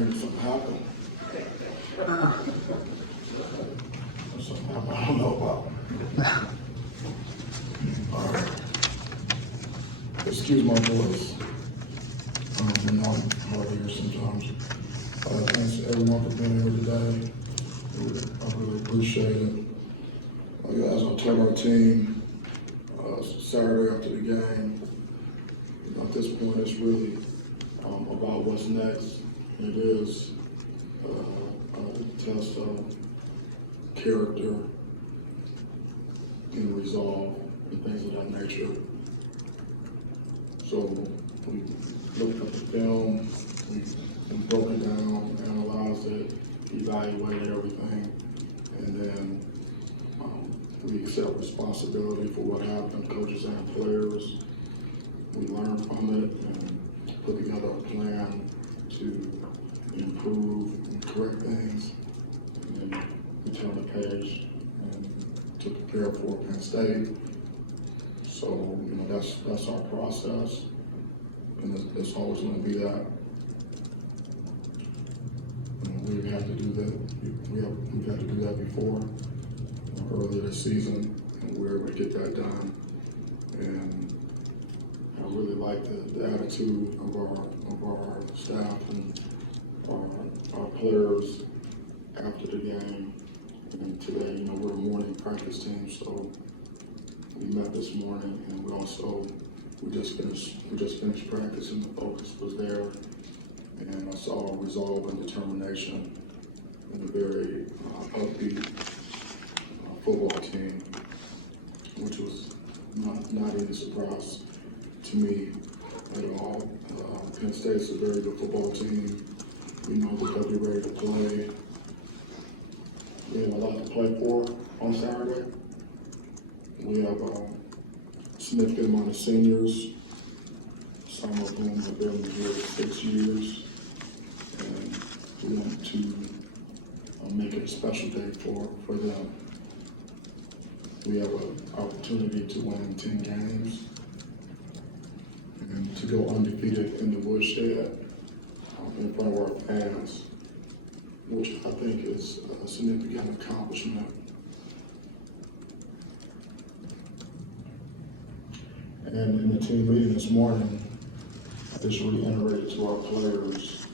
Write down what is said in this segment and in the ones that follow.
game, something happened. Something happened I don't know about. Excuse my voice. I know I'm hard to hear sometimes. Thanks everyone for being here today. I really appreciate it. As I told our team Saturday after the game, at this point it's really about what's next. It is a test of character and resolve and things of that nature. So we looked at the film, we broke it down, analyzed it, evaluated everything, and then we accept responsibility for what happened, coaches and players. We learned from it and put together a plan to improve and correct things. And then we turned the page and to prepare for Penn State. So, that's our process, and it's always going to be that. We've had to do that. We've had to do that before, earlier this season, and we were able to get that done. And I really like the attitude of our staff and our players after the game. And today, we're a morning practice team, so we met this morning, and we just finished practice, and the focus was there. And I saw resolve and determination in a very upbeat football team, which was not any surprise to me at all. Penn State's a very good football team. We know that they'll be ready to play. We have a lot to play for on Saturday. We have a significant amount of seniors, some of whom have been here 6 years, and we want to make it a special day for them. We have an opportunity to win 10 games and to go undefeated in the woodshed in front of our fans, which I think is a significant accomplishment. And in the team meeting this morning, I just reiterated to our players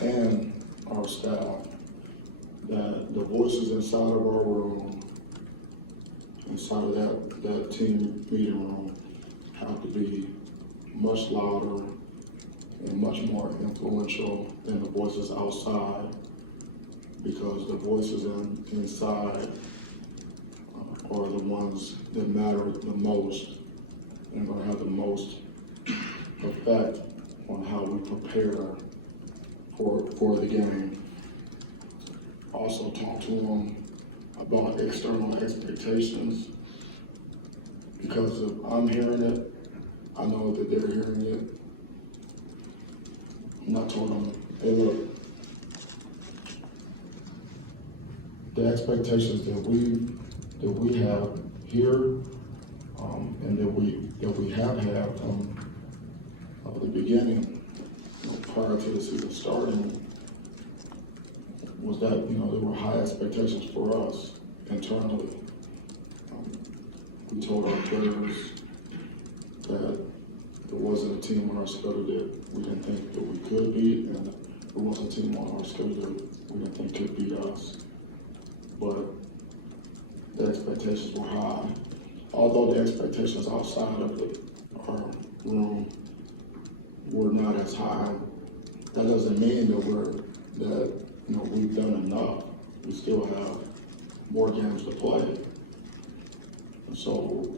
and our staff that the voices inside of our room, inside of that team meeting room, have to be much louder and much more influential than the voices outside, because the voices inside are the ones that matter the most and going to have the most effect on how we prepare for the game. Also talk to them about external expectations, because if I'm hearing it, I know that they're hearing it. And I told them, hey, look, the expectations that we have here and that we have had from the beginning, prior to the season starting, was that there were high expectations for us internally. We told our players that there wasn't a team on our schedule that we didn't think that we could beat, and there wasn't a team on our schedule that we didn't think could beat us. But the expectations were high. Although the expectations outside of our room were not as high, that doesn't mean that we've done enough. We still have more games to play. And so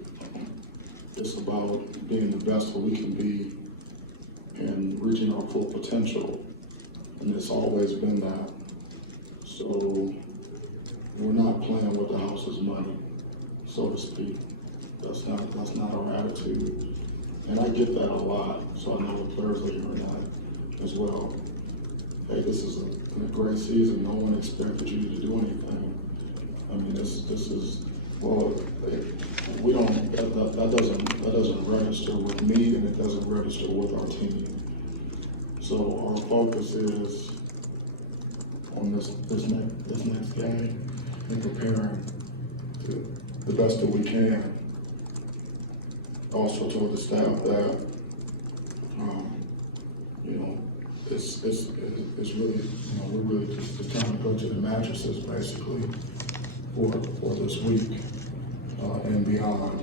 it's about being the best that we can be and reaching our full potential. And it's always been that. So we're not playing with the house's money, so to speak. That's not our attitude. And I get that a lot, so I know the players are hearing that as well. Hey, this is a great season. No one expected you to do anything. I mean, this is, well, we don't, that doesn't register with me, and it doesn't register with our team. So focus is on this next game and preparing to the best that we can. Also told the staff that, it's really, we're really just trying to go to the mattresses basically for this week and beyond.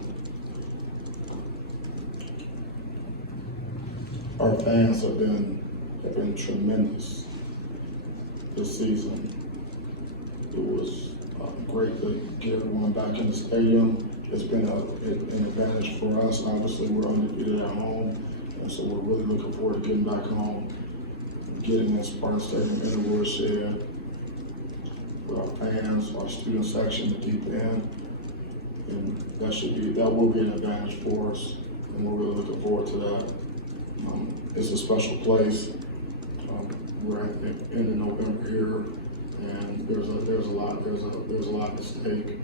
Our fans have been tremendous this season. It was great to get everyone back in the stadium. It's been an advantage for us. Obviously, we're undefeated at home, and so we're really looking forward to getting back home, getting in Spartan Stadium in the woodshed with our fans, our student section, the deep end, and that will be an advantage for us, and we're really looking forward to that. It's a special place. We're at the end of November here, and there's a lot at stake.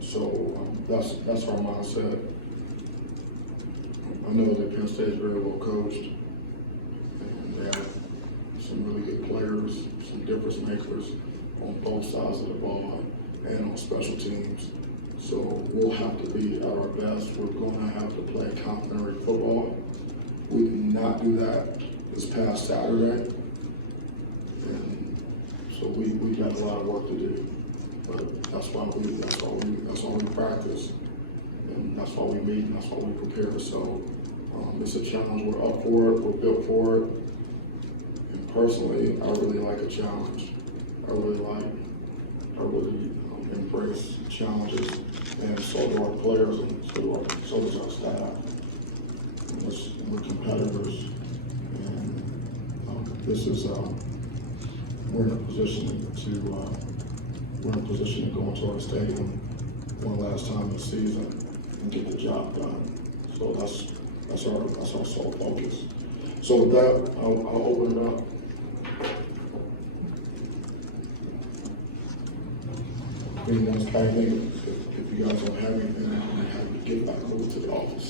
So that's our mindset. I know that Penn State is very well coached, and they have some really good players, some difference makers on both sides of the ball and on special teams. So we'll have to be at our best. We're going to have to play complementary football. We did not do that this past Saturday, and so we got a lot of work to do. But that's why we practice, and that's why we meet, and that's why we prepare. So it's a challenge. We're up for it. We're built for it. And personally, I really like a challenge. I really embrace challenges, and so do our players, and so does our staff. We're competitors, and this is we're in a position to go into our stadium one last time this season and get the job done. So that's our sole focus. So with that, I'll open it up. Anyone's got anything? If you guys don't have anything, I'm happy to get back over to the office.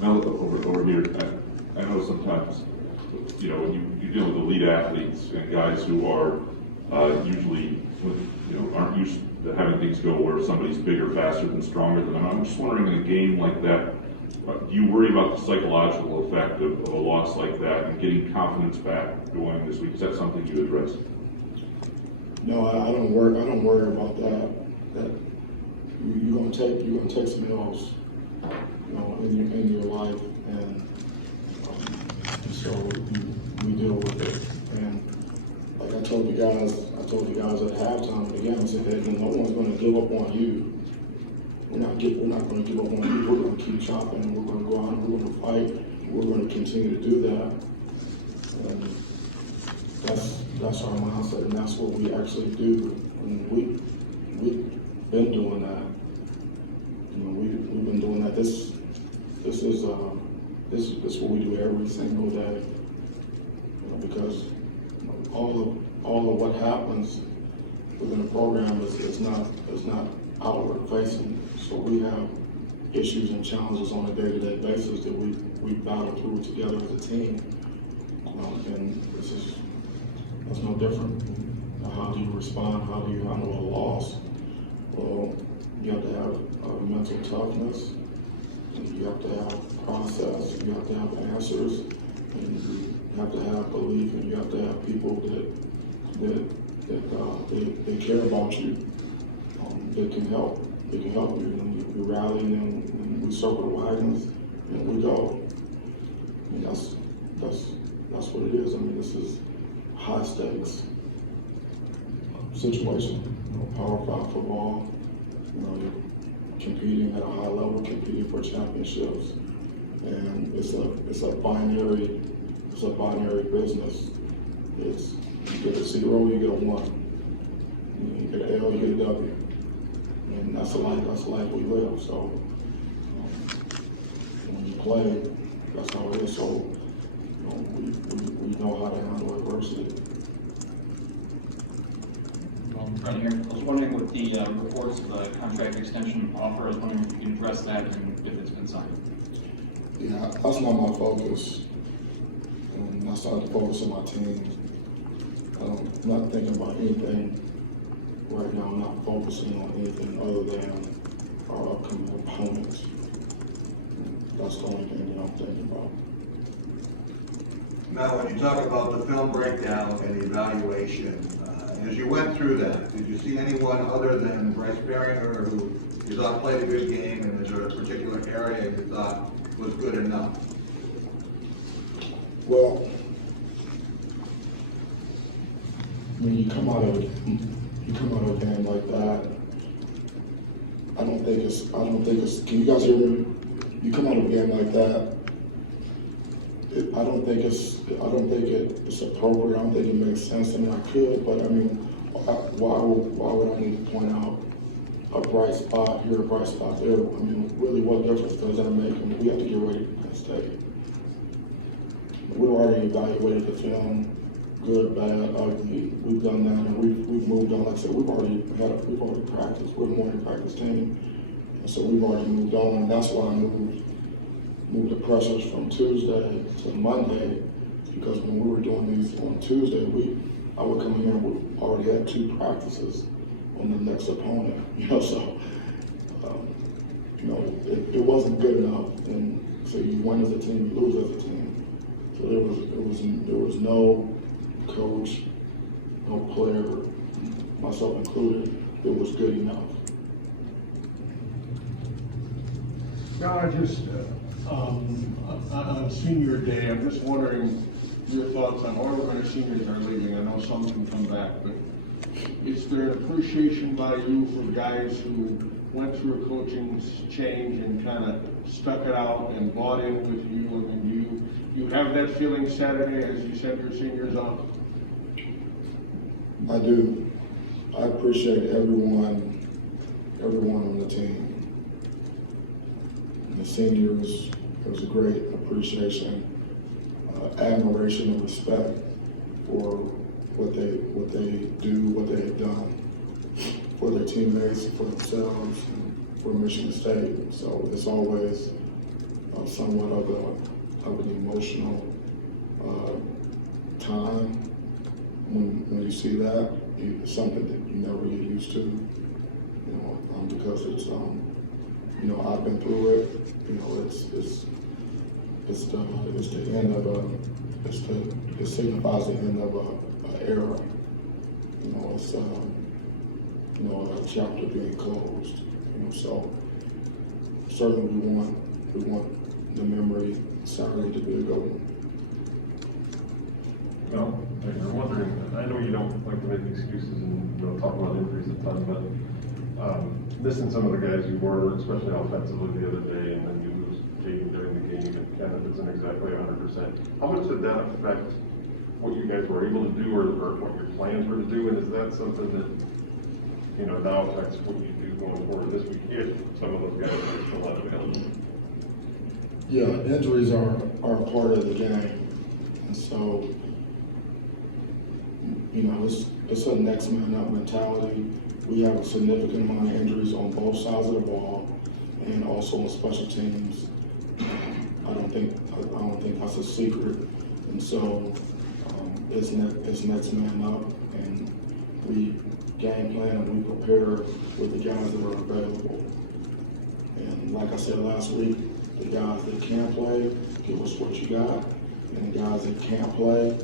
Mel, over here, I know sometimes, when you deal with elite athletes and guys who are usually, aren't used to having things go where somebody's bigger, faster, and stronger than them. I'm just wondering, in a game like that, do you worry about the psychological effect of a loss like that and getting confidence back going this week? Is that something you address? No, I don't worry about that. That you're gonna take some L's, in your life, and so we deal with it. And like I told the guys at halftime, and again, I said, hey, no one's gonna give up on you. We're not gonna give up on you. We're gonna keep chopping. We're gonna go out and we're gonna fight. We're gonna continue to do that. And that's our mindset, and that's what we actually do. And we've been doing that. We've been doing that. This is what we do every single day. Because all of what happens within the program is not outward facing. So we have issues and challenges on a day-to-day basis that we battle through together as a team. And that's no different. How do you respond? How do you handle a loss? Well, you have to have mental toughness, and you have to have process, you have to have answers, and you have to have belief, and you have to have people that care about you, that can help you. And we rally and we circle the wagons and we go. And that's what it is. This is high stakes situation. Power 5 football. You're competing at a high level, competing for championships, and it's a binary business. It's you get a 0, you get a 1. You get an L, you get a W, and that's the life we live. So when you play, that's how it is. So we know how to handle adversity. Right here. I was wondering what the reports of a contract extension offer. I was wondering if you can address that and if it's been signed. Yeah, that's not my focus. And I started to focus on my team. I'm not thinking about anything right now. I'm not focusing on anything other than our upcoming opponents. That's the only thing that I'm thinking about. Now, when you talk about the film breakdown and the evaluation, as you went through that, did you see anyone other than Bryce Barringer who you thought played a good game, and is there a particular area you thought was good enough? Well, when you come out of a game like that, I don't think it's, can you guys hear me? You come out of a game like that, I don't think it's appropriate. I don't think it makes sense. I mean, I could, but I mean, why would I need to point out a bright spot here, a bright spot there? I mean, really, what difference does that make? I mean, we have to get ready for Penn State. We've already evaluated the film, good, bad, ugly. We've done that, and we've moved on. Like I said, we've already practiced. We're a morning practice team, and so we've already moved on. And that's why I moved the pressures from Tuesday to Monday, because when we were doing these on Tuesday, I would come here and we already had 2 practices on the next opponent. So it wasn't good enough. And so you win as a team, you lose as a team. So there was no coach, no player, myself included, that was good enough. Now, on senior day, I'm just wondering your thoughts on however many seniors are leaving. I know some can come back, but is there an appreciation by you for guys who went through a coaching change and kind of stuck it out and bought in with you? I mean, you have that feeling Saturday as you send your seniors off? I do. I appreciate everyone on the team. And the seniors, it was a great appreciation, admiration and respect for what they do, what they have done for their teammates, for themselves, and for Michigan State. So it's always somewhat of an emotional time when you see that. It's something that you never get used to, because it's I've been through it. It signifies the end of an era. It's a chapter being closed. So certainly we want the memory Saturday to be a good one. Well, I'm wondering, I know you don't like to make excuses and talk about injuries a ton, but missing some of the guys you were, especially offensively the other day, and then you lose Jaden during the game and kind of isn't exactly 100%. How much did that affect what you guys were able to do or what your plans were to do? And is that something that, now affects what you do going forward this week if some of those guys are still unavailable? Yeah, injuries are a part of the game. And so, it's a next man up mentality. We have a significant amount of injuries on both sides of the ball and also on special teams. I don't think that's a secret. And so it's next man up, and we game plan and we prepare with the guys that are available. And like I said last week, the guys that can play, give us what you got. And the guys that can't play,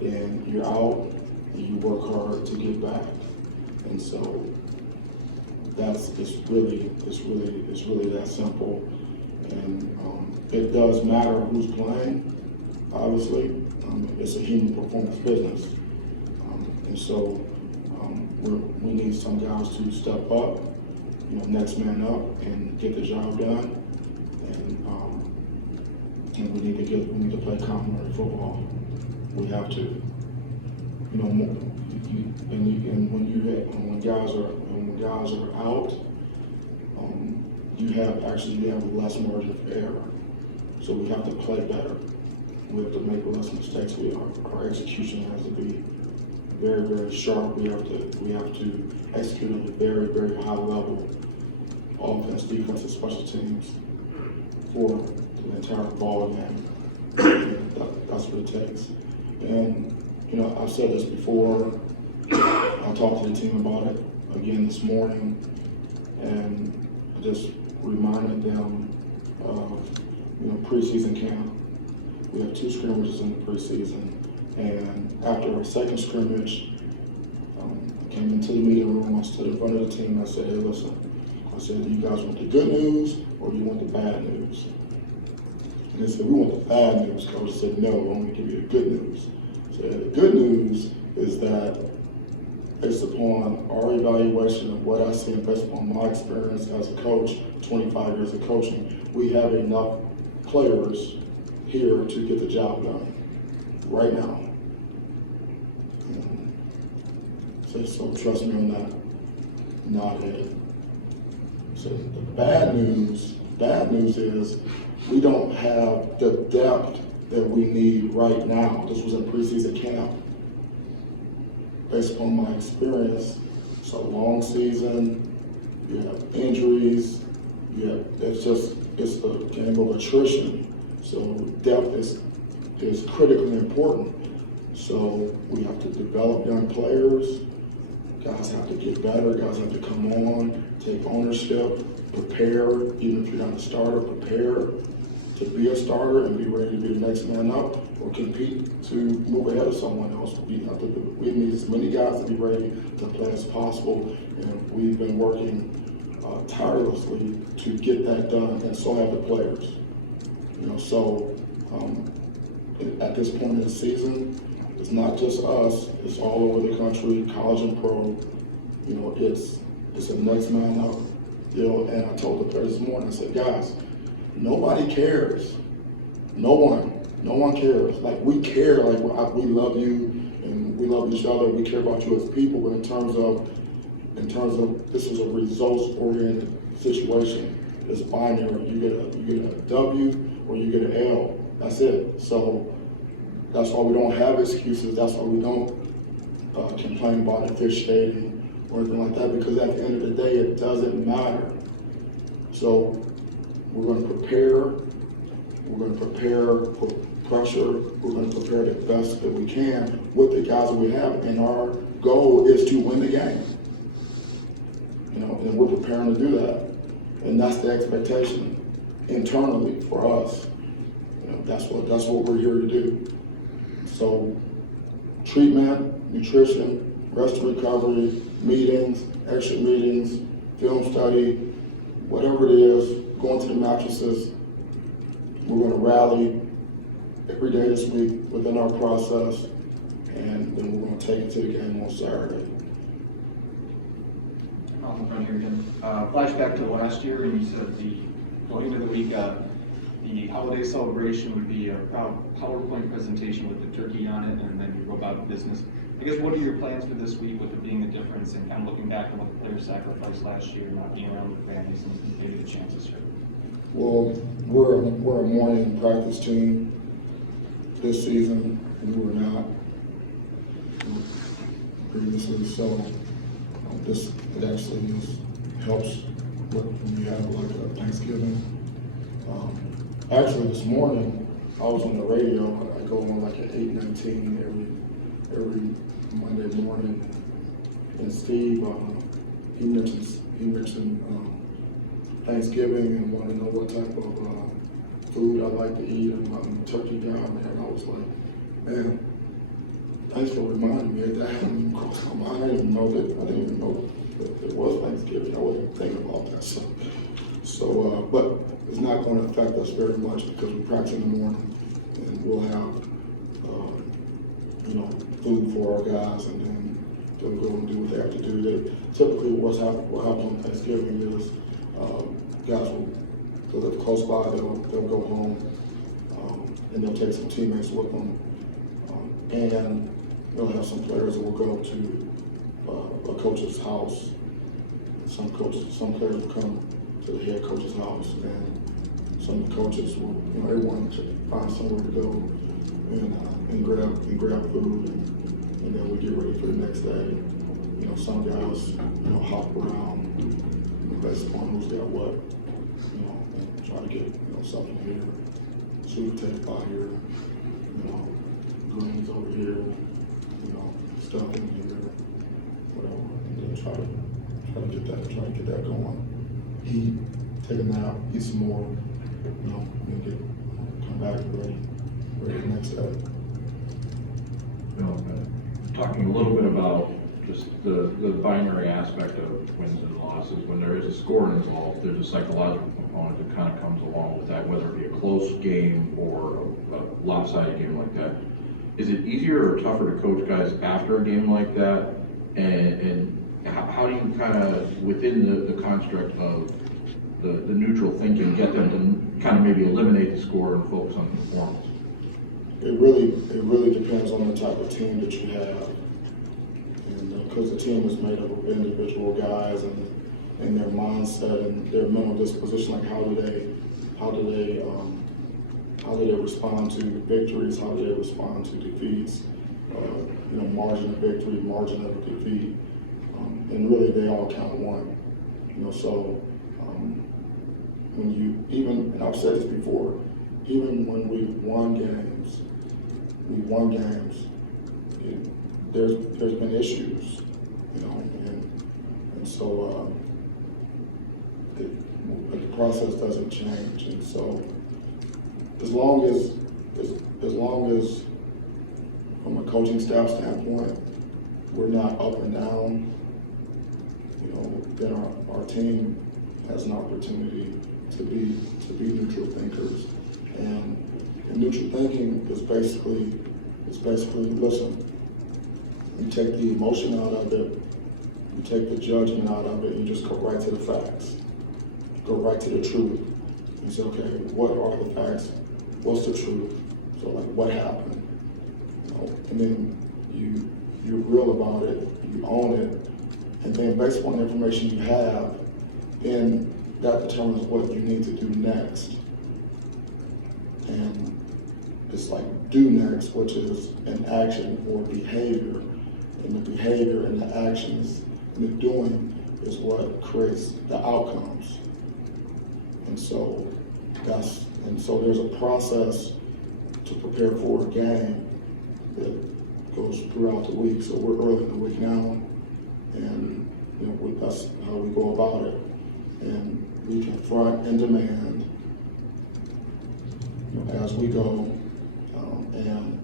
then you're out and you work hard to get back. And so it's really that simple. And it does matter who's playing, obviously. It's a human performance business. And so we need some guys to step up, next man up and get the job done. And we need to play complementary football. We have to. When guys are out, you have less margin of error. So we have to play better. We have to make less mistakes. Our execution has to be very, very sharp. We have to execute at a very, very high level, offense, defense, and special teams for the entire ball game. That's what it takes. And, you know, I've said this before, I talked to the team about it again this morning, and I just reminded them of, you know, preseason camp. We have 2 scrimmages in the preseason, and after our second scrimmage, I came into the meeting room, I stood in front of the team, I said, hey, listen, I said, do you guys want the good news or do you want the bad news? And they said, we want the bad news. Coach said, no, I'm going to give you the good news. So the good news is that based upon our evaluation of what I see and based upon my experience as a coach, 25 years of coaching, we have enough players here to get the job done right now. So trust me on that. Nod head. So the bad news is we don't have the depth that we need right now. This was in preseason camp. Based upon my experience, it's a long season, you have injuries, it's a game of attrition. So depth is critically important. So we have to develop young players. Guys have to get better, guys have to come on, take ownership, prepare, even if you're not a starter, prepare to be a starter and be ready to be the next man up or compete to move ahead of someone else. We need as many guys to be ready to play as possible, and we've been working tirelessly to get that done, and so have the players. You know, so at this point in the season, it's not just us, it's all over the country, college and pro. You know, it's a next man up deal. And I told the players this morning, I said, guys, nobody cares. No one cares. Like, we care, like we love you and we love each other, we care about you as people, but in terms of this is a results-oriented situation. It's binary. You get a W or you get an L. That's it. So that's why we don't have excuses. That's why we don't complain about officiating or anything like that, because at the end of the day, it doesn't matter. So we're going to prepare. We're going to prepare for pressure. We're going to prepare the best that we can with the guys that we have, and our goal is to win the game. You know, and we're preparing to do that, and that's the expectation internally for us. You know, that's what we're here to do. So, treatment, nutrition, rest and recovery, meetings, extra meetings, film study, whatever it is, going to the mattresses. We're going to rally every day this week within our process, and then we're going to take it to the game on Saturday. Off in front here again. Flashback to last year, and you said going into the week, the holiday celebration would be a PowerPoint presentation with the turkey on it, and then you go about business. I guess, what are your plans for this week with it being the difference and kind of looking back on what the players sacrificed last year, not being around with families and maybe the chances here? Well, we're a morning practice team this season, and we were not previously. So it actually helps when you have like a Thanksgiving. Actually, this morning I was on the radio. I go on like at 8:19 every Monday morning, and Steve he mentioned Thanksgiving and wanted to know what type of food I like to eat. And I'm a turkey guy, man. I was like, man, thanks for reminding me of that. That hadn't even crossed my mind. I didn't even know that it was Thanksgiving. I wasn't thinking about that. So, but it's not going to affect us very much because we practice in the morning, and we'll have, food for our guys, and then they'll go and do what they have to do. Typically, what happens on Thanksgiving is guys will live close by. They'll go home, and they'll take some teammates with them, and they'll have some players that will go to a coach's house. Some players will come to the head coach's house, and some of the coaches will, everyone to find somewhere to go and grab food, and then we get ready for the next day. Some guys, hop around based upon who's got what, and try to get, something here, sweet potato pie here, greens over here, stuff in here, whatever, and then try to get that going. Eat, take a nap, eat some more, and come back ready for the next step. Talking a little bit about just the binary aspect of wins and losses. When there is a score involved, there's a psychological component that kind of comes along with that, whether it be a close game or a lopsided game like that. Is it easier or tougher to coach guys after a game like that? And how do you kind of, within the construct of the neutral thinking, get them to kind of maybe eliminate the score and focus on the performance? It really depends on the type of team that you have, and because the team is made up of individual guys and their mindset and their mental disposition, like how do they respond to victories, how do they respond to defeats, margin of victory, margin of defeat, and really they all count one, so when you even, and I've said this before, even when we've won games, there's been issues, and so the process doesn't change, and so as long as from a coaching staff standpoint, we're not up and down, then our team has an opportunity to be neutral thinkers. And neutral thinking is basically, listen, you take the emotion out of it, you take the judgment out of it, and you just go right to the facts. Go right to the truth. You say, okay, what are the facts? What's the truth? So like, what happened? And then you're real about it, you own it, and then based upon the information you have, then that determines what you need to do next. And it's like do next, which is an action or behavior. And the behavior and the actions and the doing is what creates the outcomes. And so there's a process to prepare for a game that goes throughout the week. So we're early in the week now, and that's how we go about it. And we confront and demand as we go, and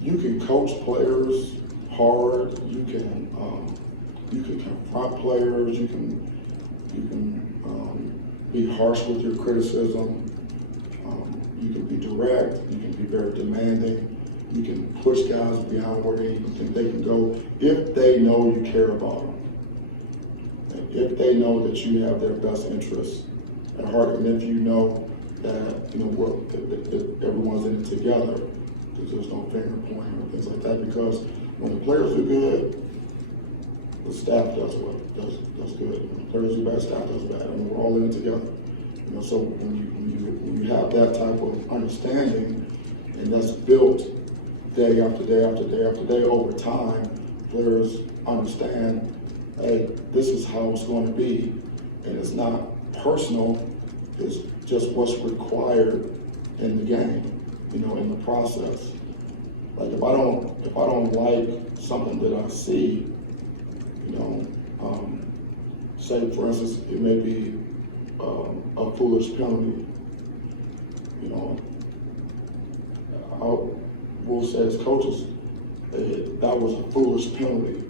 you can coach players hard. You can confront players. You can be harsh with your criticism. You can be direct. You can be very demanding. You can push guys beyond where they think they can go if they know you care about them. And if they know that you have their best interests at heart, and if you know that that everyone's in it together, because there's no finger pointing or things like that. Because when the players do good, the staff does good. When the players do bad, staff does bad. I mean, we're all in it together. So when you have that type of understanding, and that's built day after day after day after day over time, players understand, hey, this is how it's going to be, and it's not personal. It's just what's required in the game, in the process. Like if I don't like something that I see, say for instance, it may be a foolish penalty. We'll say as coaches, that was a foolish penalty.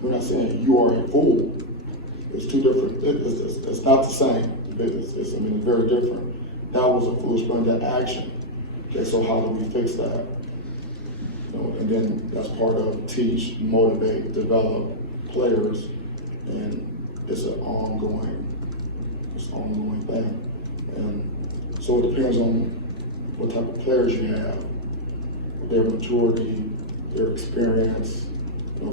We're not saying you are a fool. It's two different. It's not the same. It's very different. That was a foolish penalty. That action. Okay, so how do we fix that? And then that's part of teach, motivate, develop players, and it's an ongoing thing. And so it depends on what type of players you have, their maturity, their experience,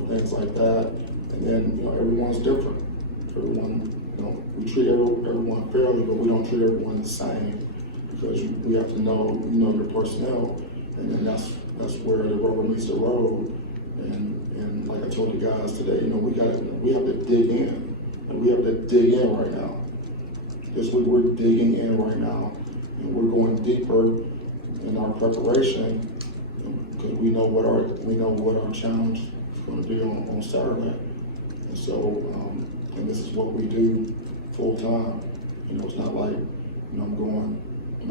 things like that. And then everyone's different. Everyone, we treat everyone fairly, but we don't treat everyone the same, because we have to know your personnel, and then that's where the rubber meets the road. And like I told you guys today, we have to dig in, and we have to dig in right now. This week we're digging in right now, and we're going deeper in our preparation, because we know what our challenge is going to be on Saturday. And so, and this is what we do full time. You know, it's not like, you know, I'm going,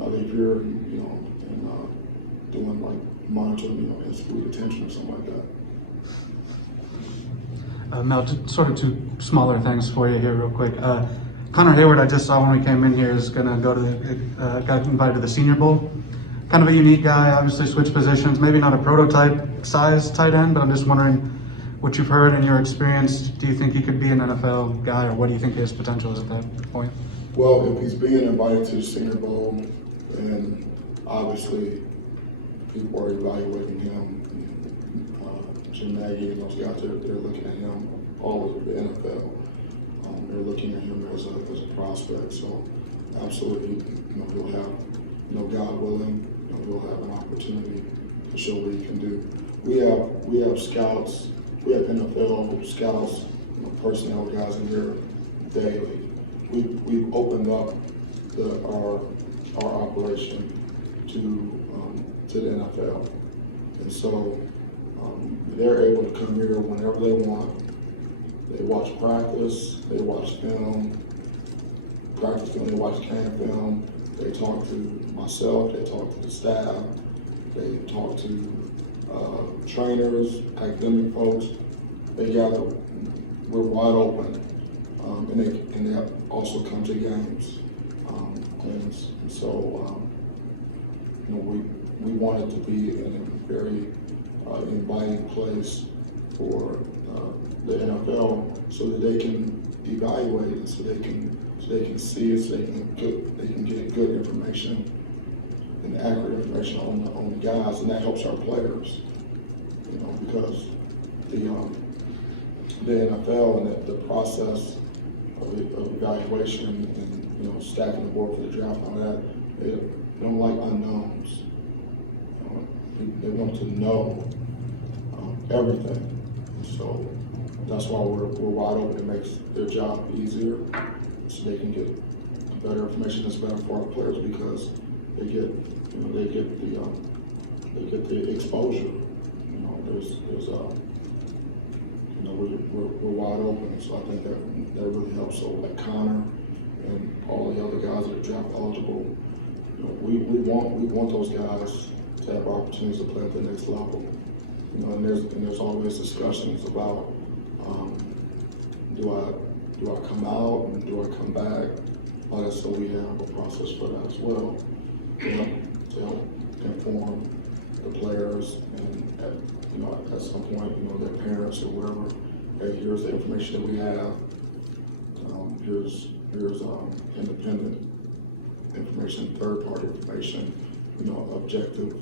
I leave here, and, you know, and doing like monitoring, you know, in-school detention or something like that. Mel, sort of two smaller things for you here real quick. Connor Hayward, I just saw when we came in here, is gonna go to got invited to the Senior Bowl. Kind of a unique guy, obviously switched positions, maybe not a prototype size tight end, but I'm just wondering what you've heard in your experience. Do you think he could be an NFL guy, or what do you think his potential is at that point? Well, if he's being invited to the Senior Bowl, then obviously people are evaluating him. Jim Nagy and those guys, they're looking at him all over the NFL. They're looking at him as a prospect. So absolutely, you know, he'll have, you know, God willing, you know, he'll have an opportunity to show what he can do. We have scouts, we have NFL scouts, you know, personnel guys in here daily. We've opened up our operation to the NFL, and so they're able to come here whenever they want. They watch practice, they watch film, they watch camp film. They talk to myself, they talk to the staff, they talk to trainers, academic folks. They gather, we're wide open, and they also come to games. And so, you know, we want it to be in a very inviting place for the NFL, so that they can evaluate it, so they can see it, so they can get good information and accurate information on the guys, and that helps our players. You know, because the NFL and the process of evaluation and, you know, stacking the board for the draft and all that, they don't like unknowns. They want to know everything. So that's why we're wide open. It makes their job easier, so they can get better information that's better for our players, because they get the exposure. You know, there's you know, we're wide open. So I think that really helps. So like Connor and all the other guys that are draft eligible, you know, we want those guys to have opportunities to play at the next level. You know, and there's always discussions about do I come out and do I come back? All that, so we have a process for that as well, to help inform the players, and you know, at some point, you know, their parents or whatever. Hey, here's the information that we have. Here's independent information, third-party information, you know, objective,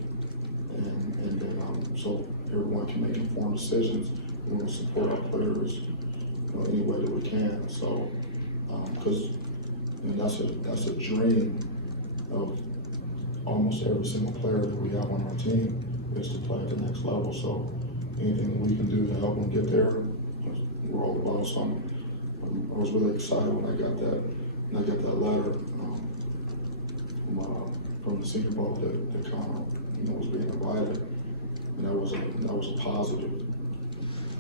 and then so everyone can make informed decisions. We want to support our players, you know, any way that we can. So, because that's a dream of almost every single player that we have on our team, is to play at the next level. So anything we can do to help them get there, we're all about. So I was really excited when I got that letter from the Senior Bowl that Connor, you know, was being invited, and that was a positive.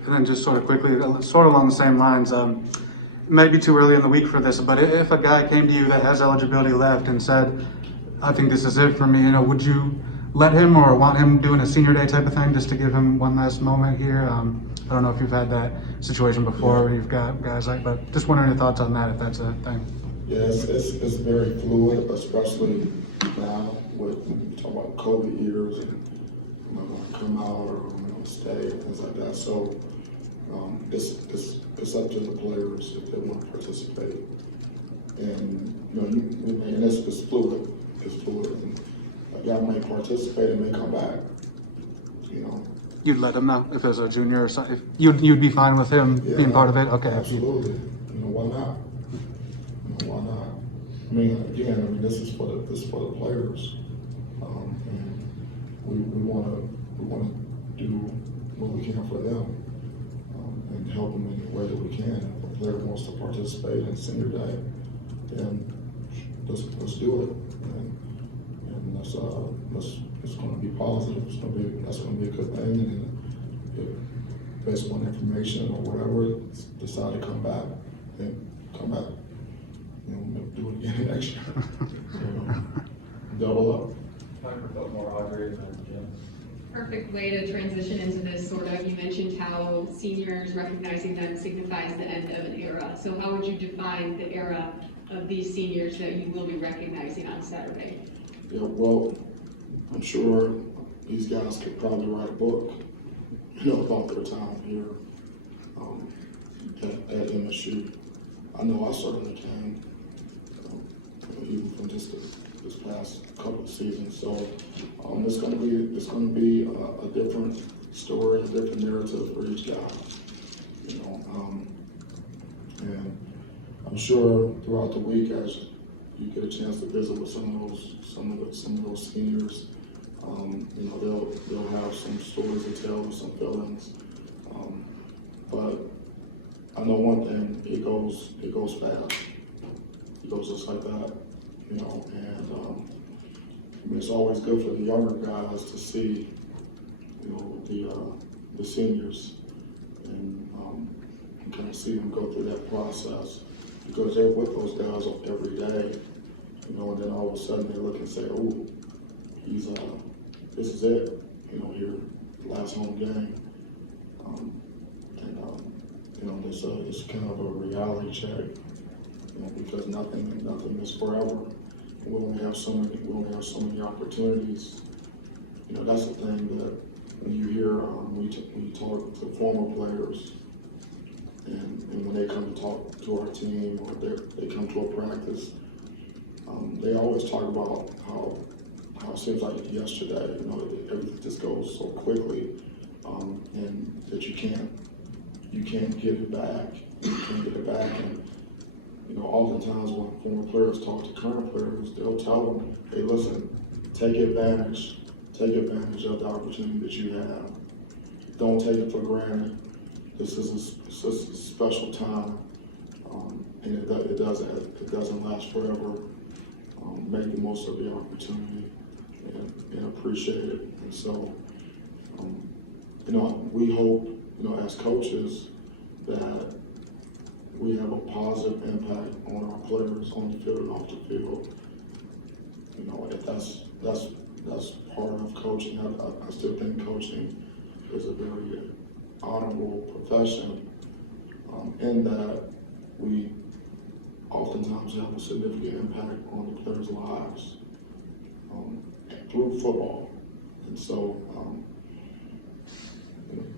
And then just sort of quickly, sort of along the same lines, maybe too early in the week for this, but if a guy came to you that has eligibility left and said, I think this is it for me, you know, would you let him, or want him doing a senior day type of thing just to give him one last moment here? I don't know if you've had that situation before where you've got guys like, but just wondering your thoughts on that, if that's a thing. Yeah, it's very fluid, especially now with, talking about COVID years, and am I going to come out, or am I going to stay, things like that. So it's up to the players if they want to participate. And you know, and it's fluid. It's fluid. And a guy may participate and may come back. You know. You'd let him know if there's a junior or something. If you'd be fine with him being part of it. Okay. Absolutely. You know, why not? You know, why not? I mean, this is for the players, and we want to do what we can for them, and help them in the way that we can. If a player wants to participate in senior day, then let's do it, and let's it's gonna be positive, that's gonna be a good thing, and if based on information or whatever, decide to come back, then come back, you know, maybe do it again next year. So, double up. Time for a couple more, Audrey, and then Jim. Perfect way to transition into this, sort of. You mentioned how seniors, recognizing them signifies the end of an era. So how would you define the era of these seniors that you will be recognizing on Saturday? Yeah, well, I'm sure these guys could probably write a book, you know, about their time here at MSU. I know I certainly can, even from just this past couple of seasons. So it's going to be a different story, a different narrative for each guy, you know. And I'm sure throughout the week, as you get a chance to visit with some of those seniors, you know, they'll have some stories to tell and some feelings. But I know one thing: it goes fast. It goes just like that, you know. And I mean, it's always good for the younger guys to see, you know, the seniors and kind of see them go through that process, because they're with those guys every day, you know. And then all of a sudden they look and say, "Oh, this is it," you know, here, last home game. You know, it's kind of a reality check, you know, because nothing is forever. We only have so many opportunities. You know, that's the thing that when you hear, when you talk to former players, and when they come to talk to our team, or they come to a practice, they always talk about how it seems like yesterday, you know, everything just goes so quickly, and that you can't get it back. You can't get it back. And you know, oftentimes when former players talk to current players, they'll tell them, "Hey, listen, take advantage of the opportunity that you have. Don't take it for granted. This is a special time, and it doesn't last forever. Make the most of the opportunity and appreciate it." And so, you know, we hope, you know, as coaches, that we have a positive impact on our players on the field and off the field. You know, if that's part of coaching. I still think coaching is a very honorable profession, in that we oftentimes have a significant impact on the players' lives through football. And so,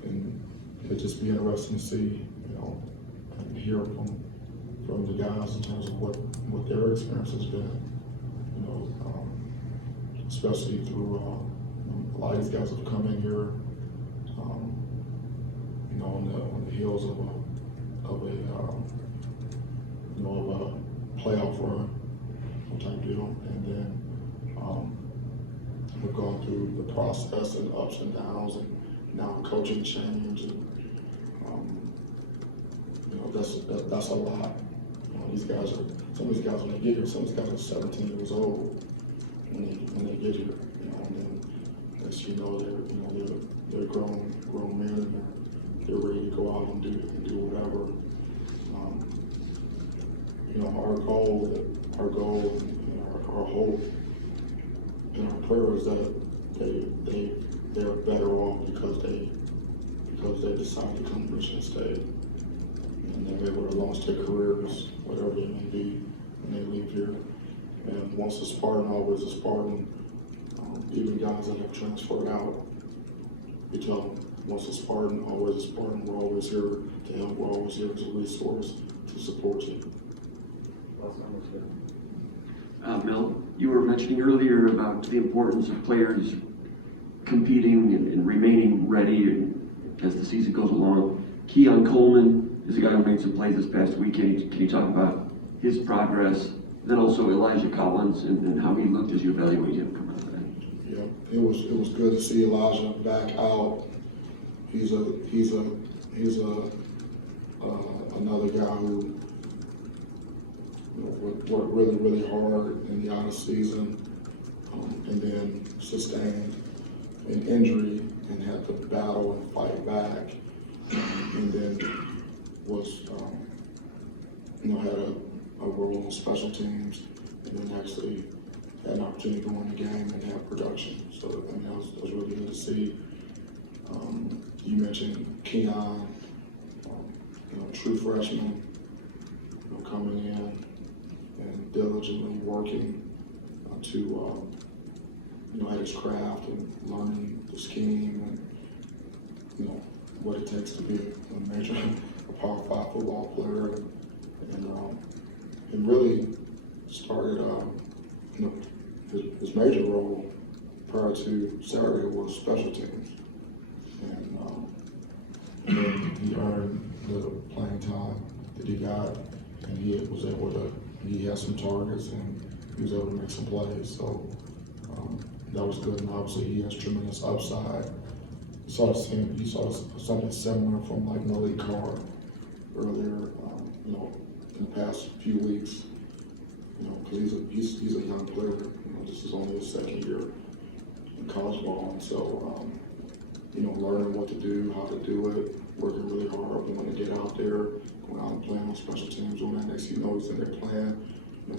and it'd just be interesting to see, you know, and hear from the guys in terms of what their experience has been, you know, especially through a lot of these guys have come in here, you know, on the heels of a playoff run type deal, and then we've gone through the process and ups and downs, and now coaching change, and you know, that's a lot. You know, some of these guys when they get here, some of these guys are 17 years old when they get here, you know, and then as you know, they're grown men, and they're ready to go out and do whatever. You know, our goal and our hope and our prayer is that they're better off because they decide to come to Michigan State, and then they would have lost their careers, whatever they may be, when they leave here. And once a Spartan, always a Spartan. Even guys that have transferred out, we tell them, once a Spartan, always a Spartan. We're always here to help. We're always here as a resource to support you. Mel, you were mentioning earlier about the importance of players competing and remaining ready as the season goes along. Keon Coleman is a guy who made some plays this past weekend. Can you talk about his progress? Then also Elijah Collins and how he looked as you evaluate him coming out of that. Yeah, it was good to see Elijah back out. He's another guy who, you know, worked really hard in the out of season, and then sustained an injury and had to battle and fight back, and then was, had a role in special teams, and then actually had an opportunity to go in the game and have production. So, that was really good to see. You mentioned Keon, true freshman, coming in and diligently working to, at his craft and learning the scheme and, what it takes to be a Power 5 football player, and really started, his major role prior to Saturday was special teams. And then he earned the playing time that he got, and he had some targets and he was able to make some plays. So that was good, and obviously he has tremendous upside. He saw something similar from like Malik Carr earlier, in the past few weeks, because he's a young player. This is only his second year in college ball, and so learning what to do, how to do it, working really hard, wanting to get out there, going out and playing on special teams. When that next thing you know, he's in there playing,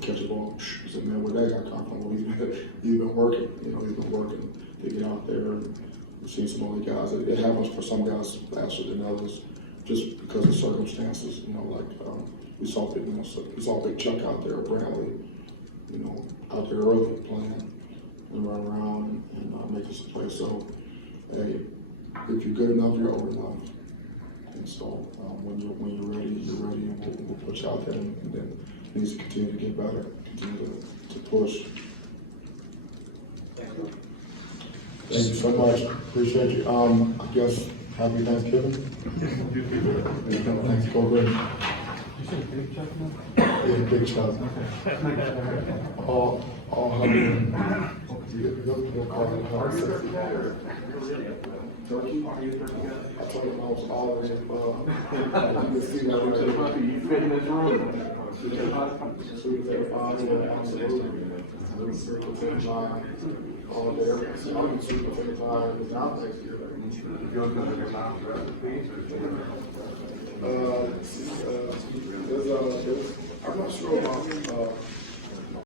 catch a ball. I said, man, where that guy come from? Well, he's been working. He's been working to get out there. And we've seen some other guys. It happens for some guys faster than others, just because of circumstances. We saw Big Chuck out there, Bradley, out there early playing and running around and making some plays. So, hey, if you're good enough, you're old enough. And so when you're ready, and we'll put you out there, and then it needs to continue to get better, continue to push. Thank you so much. Appreciate you. I guess happy Thanksgiving. Thanks, go great. You said Big Chuck now? Yeah, Big Chuck. All hundred. You'll call it turkey? I told him I was all of the above. You can see that right there. You fit in this room. Sweet potato, absolutely. Sweet potato pie, all there. Sweet potato pie is not next year. I'm not sure about